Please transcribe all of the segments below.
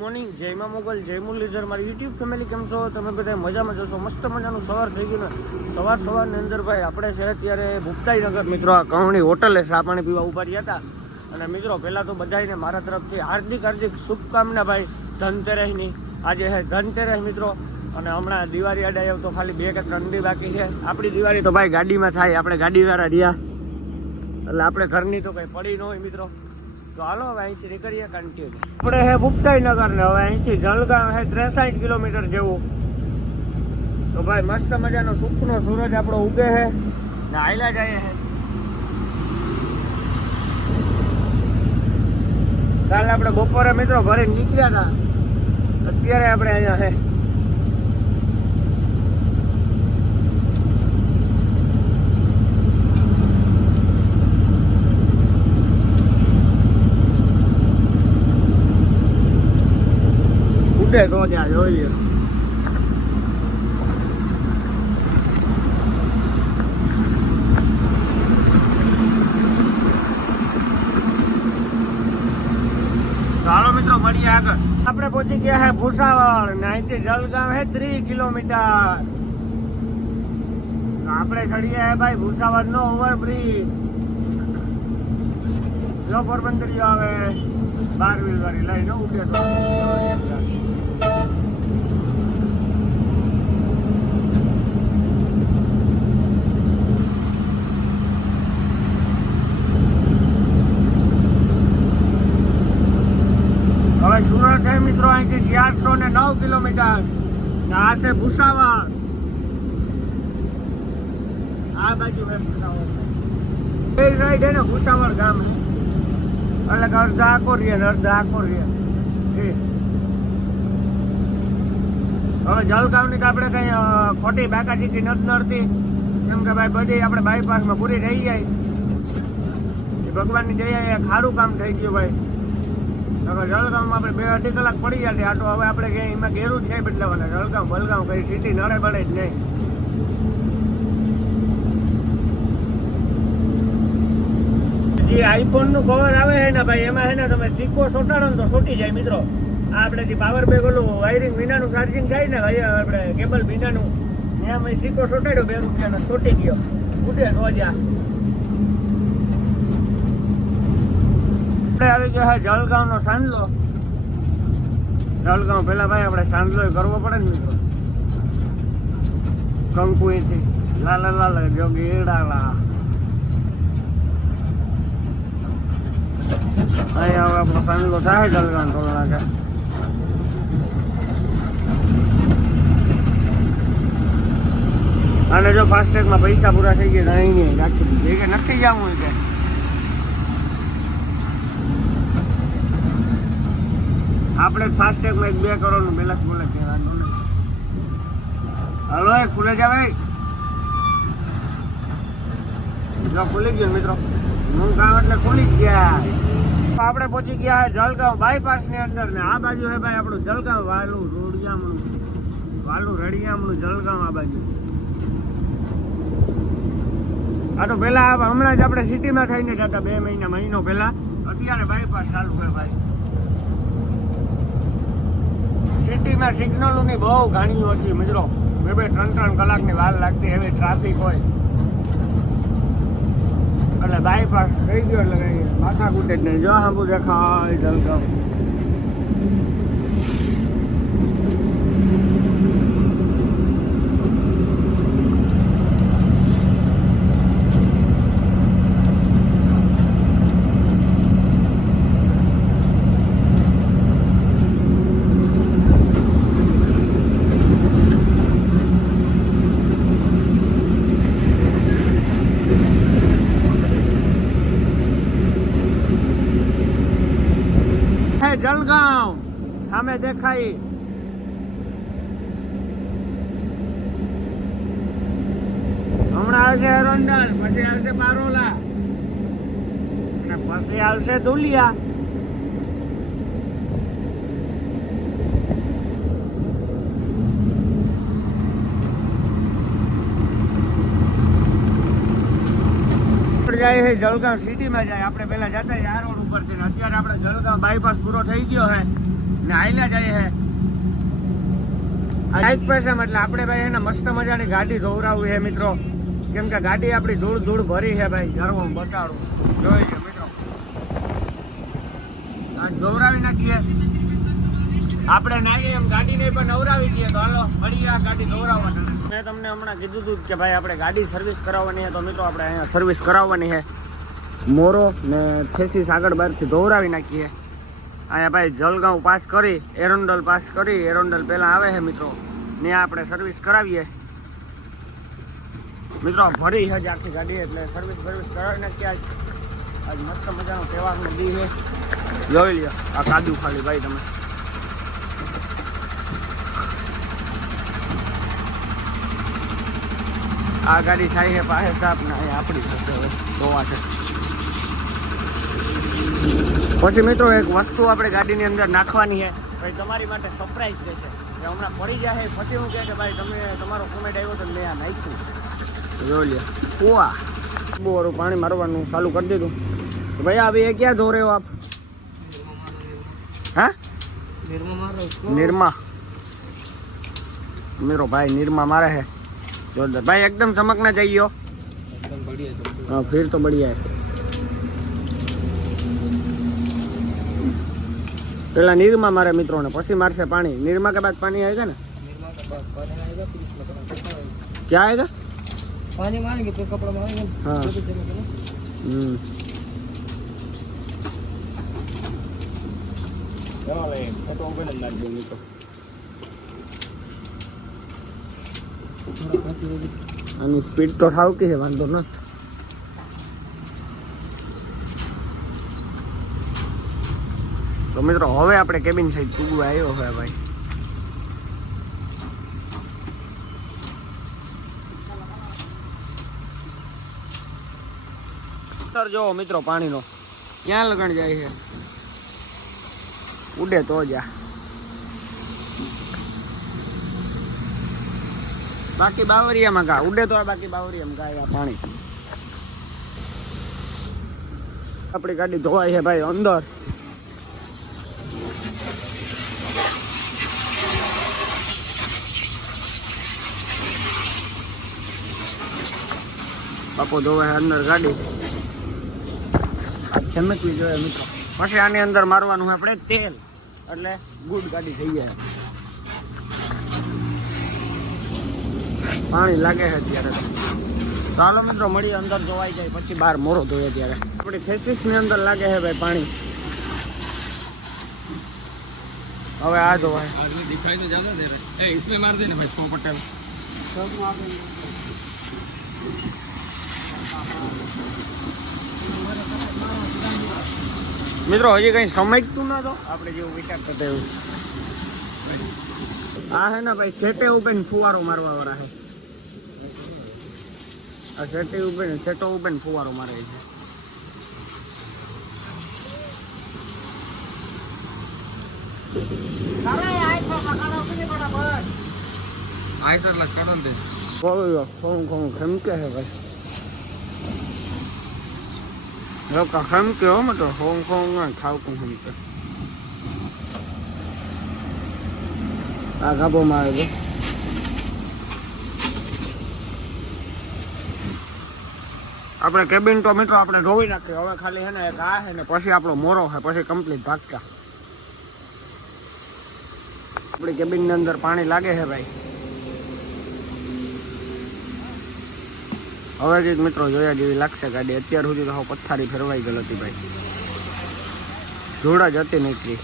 Morning, જય મા મોગલ, જય મુરલીધર, મારી યુટ્યુબ ફેમિલી કેમ છો? તમે બધા મજામાં જશો? મસ્ત મજાનું સવાર થઈ ગયું ને સવારની અંદર ભાઈ આપણે છે અત્યારે ભૂપતાઈનગર મિત્રો આ કહુણી હોટલે ચા પાણી પીવા ઉભા રહ્યા હતા. અને મિત્રો પહેલાં તો બધાને મારા તરફથી હાર્દિક શુભકામના ભાઈ ધનતેરસની. આજે છે ધનતેરસ મિત્રો, અને હમણાં દિવાળી અડાય તો ખાલી 2 કે 3 દી બાકી છે. આપણી દિવાળી તો ભાઈ ગાડીમાં થાય, આપણે ગાડીવાળા રહ્યા એટલે આપણે ઘરની તો કંઈ પડી ન હોય મિત્રો. તો હાલો હવે અહીંથી નીકળીએ કન્ટિન્યુ. આપણે હે ભૂપતાઈનગર ને હવે અહીંથી જલગાંવ હે 63 કિલોમીટર જેવું. તો ભાઈ મસ્ત મજાનો સુખનો સૂરજ આપણો ઉગે છે ને હાયલા જાય છે. કાલે આપણે બપોરે મિત્રો ઘરે નીકળ્યા હતા, અત્યારે આપણે અહીંયા હે ઉડે તો ત્યાં જોઈએ. ચાલો મિત્રો મળીએ આગળ. આપણે પહોંચી ગયા હે ભૂસાવળ ને અહીંથી જલગાંવ હે 30 કિલોમીટર. આપણે ચડીએ હે ભાઈ ભૂસાવળ નો ઓવરબ્રિજ. જો પોરબંદરીઓ આવે 12 વ્હીલ વાળી લઈને ઉડે તો હવે સુરત છે મિત્રો અહીંથી 809 કિલોમીટર. આ છે ભૂસાવળ, આ બાજુ છે ભૂસાવળ. એ રાઈડ છે ને ભૂસાવળ ગામ છે, એટલે કે અડધા આકોર રહે ને અડધા આકોર રહે. હવે જલગાંવની તો આપણે કઈ ખોટી બાકાચીકી નથી નડતી, કેમ કે ભાઈ બધી આપણે બાયપાસમાં પૂરી થઈ જાય. એ ભગવાનની દયા ખારું કામ થઈ ગયું ભાઈ. જલગાંવમાં આપણે 2-2.5 કલાક પડી જાય આટો. હવે આપણે ક્યાંય એમાં ઘેરું જ નહીં બદલાવાના. જલગાંવ બલગાંવ કઈ સિટી નડે બળે જ નહીં. જે આઈફોન નું કવર આવે છે ને ભાઈ, એમાં છે ને તમે સિક્કો સોટાડો ને તો સોટી જાય મિત્રો. આ આપણે જે પાવર બેગ ઓલું વાયરિંગ વિનાનું ચાર્જિંગ થાય ને આપણે કેબલ વિનાનું, એમાં સિક્કો સોટાડ્યો 2 રૂપિયાનો, સોટી ગયો ઉડે રોજા. આપણે આવી ગયા છે જલગાંવ નો સાંદલો. જલગાંવ પેલા ભાઈ આપણે સાંદલો કરવો પડે ને મિત્રો. કંકુથી લાલ જોગી એડાલા. અહીંયા હવે આપણો સાંદલો થાય જલગાંવ ટોલ નાકે. અને જો ફાસ્ટેગમાં પૈસા પૂરા થઈ ગયા અહીં રાખી દીધી કે નથી જવું કે આપણે ફાસ્ટેગમાં 1-2 કરોડનું બેલેન્સ બોલે કે વાંધો નહીં. હલો એ ખુલે જાવે જો ખુલી ગયો મિત્રો. હું કામ એટલે ખુલી જ ગયા. આપણે પહોંચી ગયા હે જલગાંવ બાયપાસ ની અંદર ને આ બાજુ હે ભાઈ આપણું જલગાંવ વાલું રડિયામણું જલગાંવ આ બાજુ. આ તો પેલા હમણાં જ આપણે સિટીમાં થઈને જતા 2 મહિનો પહેલા. અત્યારે બાયપાસ ચાલુ છે ભાઈ. સિટીમાં સિગ્નલોની બહુ ઘાણીઓ હતી મિત્રો. 2-3 કલાકની વાર લાગતી, એવી ટ્રાફિક હોય એટલે બાયપાસ થઈ ગયો એટલે કઈ માથા કૂટે જ નહીં. જો હાંભું દેખાય જલગાંવ. જલગાંવ સામે દેખાય. હમણાં આવશે એરોંડલ, પછી આવશે બારોલા અને પછી આવશે ધુલિયા. જાય છે જલગાંવ સિટીમાં જાય. આપણે પહેલા જતા આ રોડ ઉપર છે, અત્યારે આપણે જલગાંવ બાયપાસ પૂરો થઈ ગયો છે ને આયલા જાય છે આજ પૈસા એટલે આપણે ભાઈ એને મસ્ત મજાની ગાડી ધોવરાવવી છે મિત્રો, કેમ કે ગાડી આપણી ધૂળ ધૂળ ભરી છે ભાઈ. ઘરમાં બતાડું જોઈ છે મિત્રો, આજ ધોવરાવી નાખીએ આપણે. નાગી એમ ગાડીને પણ નવરાવી દઈએ. તો હાલો મળીએ આ ગાડી ધોવરાવવા. મેં તમને હમણાં કીધું હતું કે ભાઈ આપણે ગાડી સર્વિસ કરાવવાની છે, તો મિત્રો આપણે અહીંયા સર્વિસ કરાવવાની છે. મોરો ને ફેસીસ આગળ બહારથી ધોવરાવી નાખીએ. અહીંયા ભાઈ જલગાંવ પાસ કરી એરોન્ડલ પાસ કરી, એરોન્ડલ પહેલાં આવે છે મિત્રો, ત્યાં આપણે સર્વિસ કરાવીએ મિત્રો. ભરી છે આખી ગાડી એટલે સર્વિસ કરાવી નાખીએ. આજ મસ્ત મજાનો તહેવારનો દી છે. જોઈ લ્યો આ કાદુ ખાલી ભાઈ તમે. આ ગાડી થાય છે પાસે સાપ ને અહીંયા આપણી થશે હવે ધોવા છે. પછી મિત્રો એક વસ્તુ આપણે ગાડીની અંદર નાખવાની છે ભાઈ, તમારી માટે સરપ્રાઈઝ રહેશે. કે હમણાં પડી જાય પછી હું કહે કે ભાઈ તમે તમારો કોમેન્ટ આવ્યો તો મેં આ નાખ્યું. જોઈ લે કુવા બહુ પાણી મારવાનું ચાલુ કરી દીધું. તો ભાઈ અभी ये क्या धो रहे हो आप? हाँ निरमा मेरो भाई निरमा मारा है जोरदार भाई, एकदम चमकना चाहिए हो. एकदम बढ़िया. हाँ फिर तो बढ़िया है. पहला निरमा मारे मित्रों ने, પછી मारसे पानी. निरमा के बाद पानी आएगा ना? निरमा के बाद पानी आएगा फिर इसमें क्या आएगा? पानी मारेंगे फिर कपड़ा मारेंगे. हाँ આની સ્પીડ તો ઠાવકી છે, વાંધો ન. તો મિત્રો હવે આપણે કેબિન સાઈડ પૂગવા આવ્યો હોય ભાઈ. જો મિત્રો પાણીનો ક્યાં લગણ જાય છે, ઉડે તો જા. બાકી બાવરિયામાં ગા ઉડે તો બાકી બાવરિયામાં ગાય આ પાણી. આપણી ગાડી ધોવાય છે ભાઈ અંદર. બાપો ધોવાય અંદર ગાડી. ચમકવી જોઈએ મિત્રો. પછી આની અંદર મારવાનું આપણે તેલ, એટલે ગુડ ગાડી થઈ જાય. પાણી લાગે છે અત્યારે. ચાલો મિત્રો મળીએ અંદર ધોવાઈ જાય પછી બહાર મોરો ધોઈએ ત્યારે. આપણી ફેસીસ ની અંદર લાગે છે ભાઈ પાણી. હવે આ ધોવાય. દિખાઈ તો જ્યાદા દે રહે. એ इसमें मार देना भाई 100 पटेल. મિત્રો હજી કઈ સમજતું ના તો આપણે જેવું વિચારતા હતા એવું. આ હે ને ભાઈ સેટે ઉભે ફુવારો મારવા વાળા છે. આ સેટે ઉભે સેટો ઉભે ફુવારો મારે છે. ખમકે હે ભાઈ. लोका हम के हो मत होंग होंग ना खाओ को हम के आगा बो मारे दो. આપણે કેબિન તો મિત્રો આપણે ધોઈ નાખ્યો. હવે ખાલી છે ને એક આ છે ને પછી આપણો મોરો છે, પછી કમ્પ્લીટ ભાગતા. આપણી કેબિન ની અંદર પાણી લાગે છે ભાઈ. હવે જ મિત્રો જોયા જેવી લાગશે ગાડી. અત્યાર સુધી તો પથ્થારી ફેરવાઈ ગઈ હતી ભાઈ, ધૂળ જ હતી નીકળી.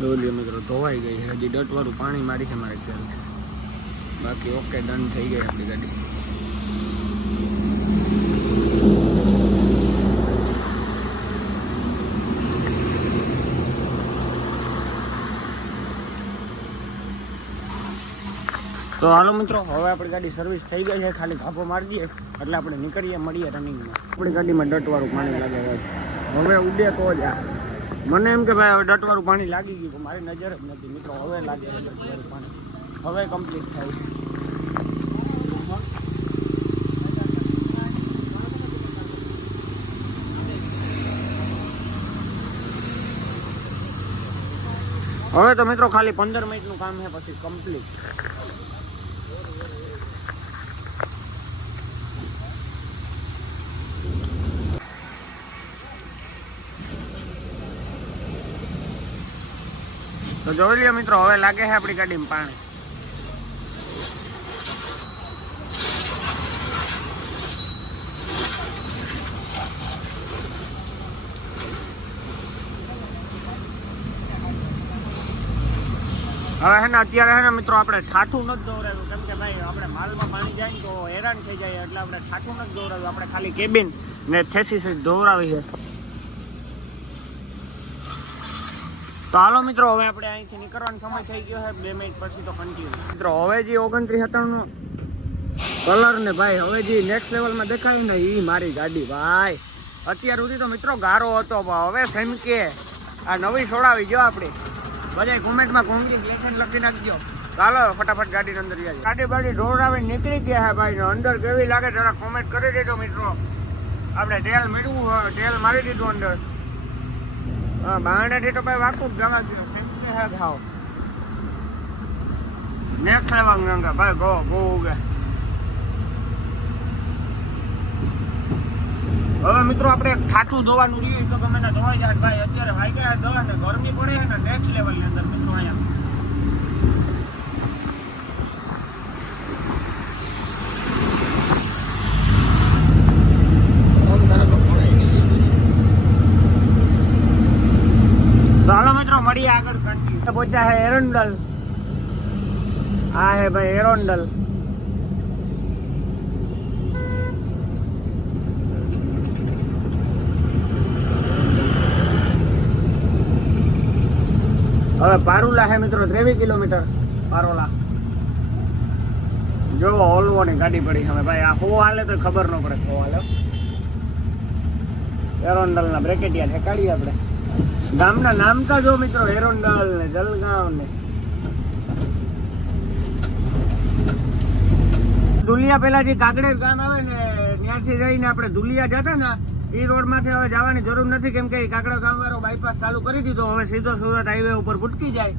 ડોલી મિત્રો ધોવાઈ ગઈ છે. હજી ડટવાળું પાણી મારી છે મારે ખ્યાલથી. બાકી ઓકે ડન થઈ ગઈ આપણી ગાડી. તો તો હાલો મિત્રો, હવે આપણી ગાડી સર્વિસ થઈ ગઈ છે, ખાલી ધાપો મારી દઈએ એટલે આપણે નીકળીએ, મળીએ રનિંગમાં. આપણી ગાડીમાં ડટવાળું પાણી લાગે છે, હવે ઉડે તો જ. મને એમ કે ભાઈ હવે ડટવાળું પાણી લાગી ગયું, મારી નજર જ નથી મિત્રો. હવે લાગે છે ડટવાળું પાણી, હવે કમ્પ્લીટ થાય. હવે તો મિત્રો ખાલી 15 મિનિટનું કામ છે, પછી કમ્પ્લીટ. તો જોઈ લ્યો મિત્રો, હવે લાગે છે આપણી ગાડીમાં પાણી. હવે હે ને અત્યારે હે ને મિત્રો આપણે ઠાઠું નથી દોરાયું, કેમ કે ભાઈ આપણે માલમાં પાણી જાય ને તો હેરાન થઈ જાય, એટલે આપણે ઠાઠું નથી દોરાયું. આપણે ખાલી કેબિન ને થેસીસ દોરાવી છે. તો હાલો મિત્રો, હવે આપણે અહીંથી નીકળવાનો સમય થઈ ગયો છે, 2 મિનિટ પછી તો કન્ટિન્યુ. મિત્રો હવે જે 2997 કલર ને ભાઈ હવે જે નેક્સ્ટ લેવલમાં દેખાય ને એ મારી ગાડી ભાઈ. અત્યાર સુધી તો મિત્રો ગારો હતો, હવે સેમકે આ નવી સોડાવી જો આપણી. બધા કોમેન્ટમાં કોંગ્રેચ્યુલેશન લખી નાખજો. ચાલો ફટાફટ ગાડીની અંદર જઈએ. ગાડી બાડી ઢોરાવી નીકળી ગયા છે ભાઈ, અંદર કેવી લાગે જરા કોમેન્ટ કરી દેજો મિત્રો. આપણે તેલ મીઠું તેલ મારી દીધું અંદર. હા, બારણેથી તો ભાઈ વાકું જ જવા ગયું. સેન્ટી હે ખાઓ નેક્સ્ટ લેવલ ગંગા ભાઈ, ગો ગો ઉગે. હવે મિત્રો આપણે ઠાઠું ધોવાનું રહ્યું તો ગમે ના ધોવાઈ જાય ભાઈ. અત્યારે ભાઈ ગયા દવા ને ગરમી પડે છે ને નેક્સ્ટ લેવલની અંદર મિત્રો. અહીંયા તો હાલો મિત્રો મળીએ આગળ કન્ટિન્યુ. પહોંચ્યા હે એરોન્ડલ. હા હે ભાઈ એરોન્ડલ. હવે પારુલા હે મિત્રો 23 કિલોમીટર પારોલા. જો ઓલવો ની ગાડી પડી હવે ભાઈ. આ હો હાલે તો ખબર ન પડે હો હાલે. એરોન્ડલ ના બ્રેકેટિયા ઠેકાડીએ આપણે. ગામના નામ તો જો મિત્રો, એરોન્ડલ ને જલગાંવ ને ધુલિયા. પેલા જે કાગડેર ગામ આવે ને ત્યાંથી જઈને આપણે ધુલિયા જતા ને એ રોડ માંથી હવે જવાની જરૂર નથી, કેમ કે કાકડા ગામ વાળો બાયપાસ ચાલુ કરી દીધો. હવે સીધો સુરત હાઈવે ઉપર ભૂટકી જાય.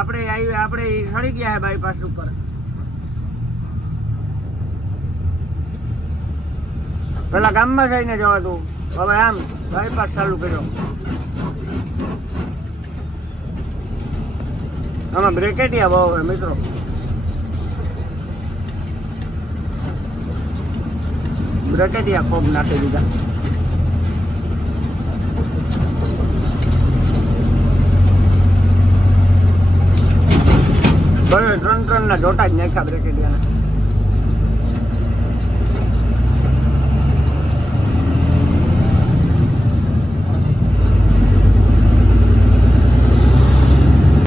આપણે સડી ગયા છે બાયપાસ ઉપર. પેલા ગામમાં જઈને જવાતું, હવે આમ બાયપાસ ચાલુ કર્યો. આમાં બ્રેકેટિયા બહુ હોય મિત્રો. બ્રેકેટિયા ખૂબ નાખી દીધા. બરાબર 3 ના જોટા જ નાખ્યા બ્રેકેટિયાના.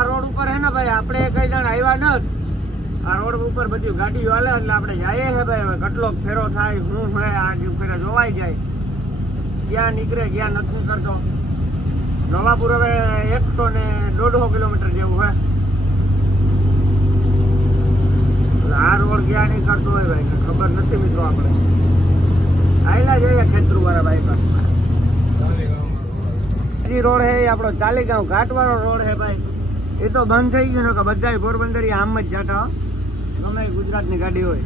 રોડ ઉપર હે ને ભાઈ આપણે કઈ જણ આવ્યા નથી. આ રોડ ઉપર બધી ગાડીઓ હાલે એટલે આપણે જઈએ છે ભાઈ. હવે કેટલો ફેરો થાય શું હોય આ ફેરા જોવાઈ જાય. ક્યાં નીકળે ક્યાં નથી નીકળતો. નવાપુર હવે 100-150 કિલોમીટર જેવું હોય. આ રોડ ક્યાં નીકળતો હોય ભાઈ ખબર નથી મિત્રો. આપણે આયલા જઈએ ખેતરુ વાળા બાયપાસ. રોડ હે આપણો ચાલીગાંવ ઘાટ વાળો રોડ હે ભાઈ. એ તો બંધ થઈ ગયું ને કે બધા પોરબંદર આમ જ જતા ગમે ગુજરાતની ગાડી હોય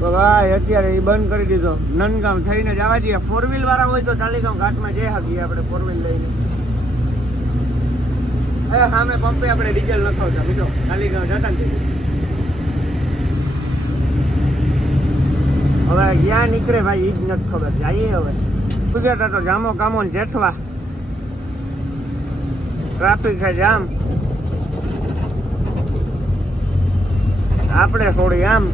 તો ભાઈ. અત્યારે એ બંધ કરી દીધો. નનગામ થઈને જવા દઈએ. 4 વ્હીલ વાળા હોય તો ચાલીગાંવ ઘાટમાં જઈ શકીએ આપણે 4 વ્હીલ લઈને. સામે પંપે આપણે ડીઝલ નખાવતા બીજો ચાલીગાંવ જતા ને. હવે ક્યાં નીકળે ભાઈ એ જ નથી ખબર. જઈએ હવે ગુજરાત તો જામો કામો ને જેઠવા. ટ્રાફિક છે જામ. આપણે છોડી આમ.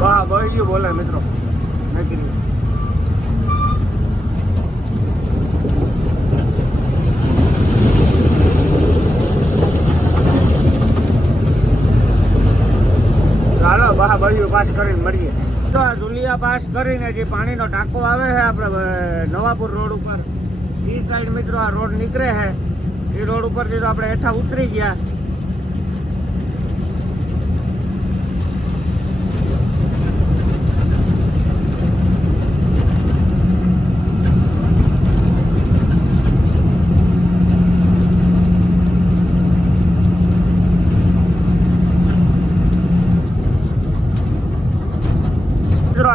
વાહ બોલ્યું બોલે મિત્રો. પાસ કરીને મળીએ. તો આ ધુલિયા પાસ કરીને જે પાણીનો ટાંકો આવે છે આપણે નવાપુર રોડ ઉપર એ સાઈડ મિત્રો આ રોડ નીકળે છે. એ રોડ ઉપરથી તો આપણે હેઠા ઉતરી ગયા.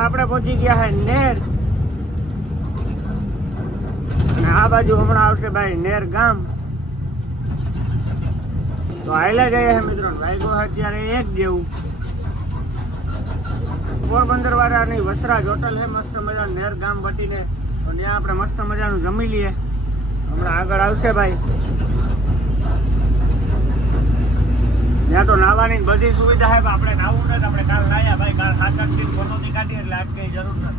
આપણે પહોંચી ગયા છે નેર અને આ બાજુ હમણાં આવશે ભાઈ નેર ગામ. તો આયલા જઈએ છે મિત્રો. વાગ્યો છે અત્યારે 1 જેવું. પોરબંદર વાળાની વસરાજ હોટલ છે મસ્ત મજા નેર ગામ વટીને. ત્યાં આપણે મસ્ત મજાનું જમી લઈએ. હમણાં આગળ આવશે ભાઈ. ત્યાં તો નાવાની બધી સુવિધા છે. આપણે નાવું નથી. આપણે કાલ નાયા ભાઈ. કાલ 7-8 દિન ફોટોથી કાઢીએ એટલે આજ કઈ જરૂર નથી.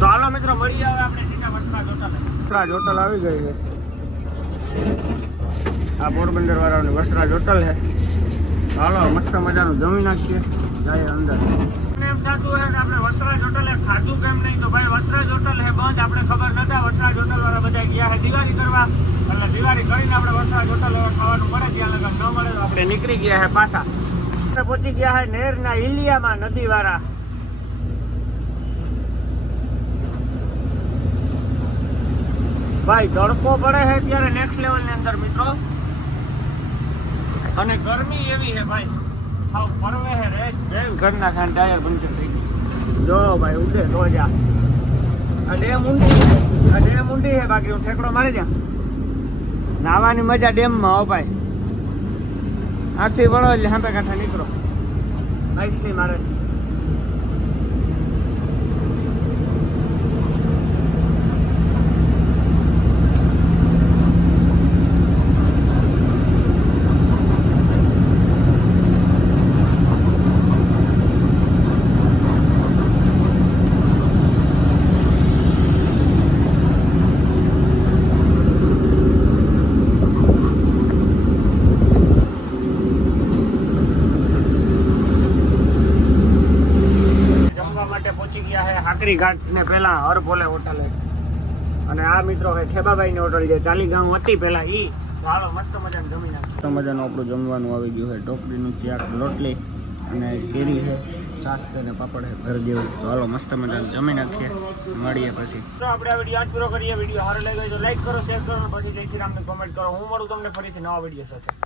તો હાલો મિત્રો મળીએ હવે આપણે સીધા વસરાજ હોટલ. વસરાજ હોટલ આવી ગઈ છે. આ પોરબંદર વાળાની વસરાજ હોટલ છે. હાલો મસ્ત મજાનું જમી નાખીએ. જાય અંદર. એમ થતું હોય કે આપણે વસરાજ હોટલે ખાધું કેમ નહીં. તો ભાઈ વસરાજ હોટલ હે બંધ. આપણે ખબર નતા. વસરાજ હોટલ વાળા બધા ગયા છે દિવાળી કરવા. એટલે દિવાળી કરીને આપણે વસરાજ હોટલ ખાવાનું મળે. ત્યાં લગન ન મળે તો આપણે નીકળી ગયા છે પાછા. આપણે પહોંચી ગયા છે નેરના ઇલિયામાં નદી વાળા. ભાઈ તડકો પડે છે ત્યારે નેક્સ્ટ લેવલ ની અંદર મિત્રો. અને ગરમી એવી છે ભાઈ. હાવ પરવે હે રે. ઘરના ખાન ટાયર પંચર થઈ ગયું. જો ભાઈ ઉડે તો જા. આ ડેમ ઊંડી છે. બાકી હું ઠેકડો મારી જા. નાવાની મજા ડેમમાં હો ભાઈ. આથી વળો એટલે સાંભે કાંઠા નીકળો. આઈસ નહીં મારે. પહોંચી ગયા છે હાકરી ઘાટ ને પેલા હરભોલે હોટલે. અને આ મિત્રો છે ઠેબાભાઈ ની હોટલ જે ચાલીગામ હતી પેલા ઈ. હાલો મસ્ત મજાનું જમી નાખીએ. મસ્ત મજાનું આપણું જમવાનું આવી ગયું છે. ઢોકળીનું શાક, રોટલી અને કેરી છે, છાશ છે ને પાપડ છે ઘર જેવું. તો હાલો મસ્ત મજાનું જમી નાખીએ. મળીએ પછી. તો આપણે આ વિડીયો આજ પૂરો કરીએ. વિડીયો સારો લાગ્યો તો લાઈક કરો, શેર કરો, પછી જય શ્રી રામને કોમેન્ટ કરો. હું મળું તમને ફરીથી નવા વિડીયો સાથે.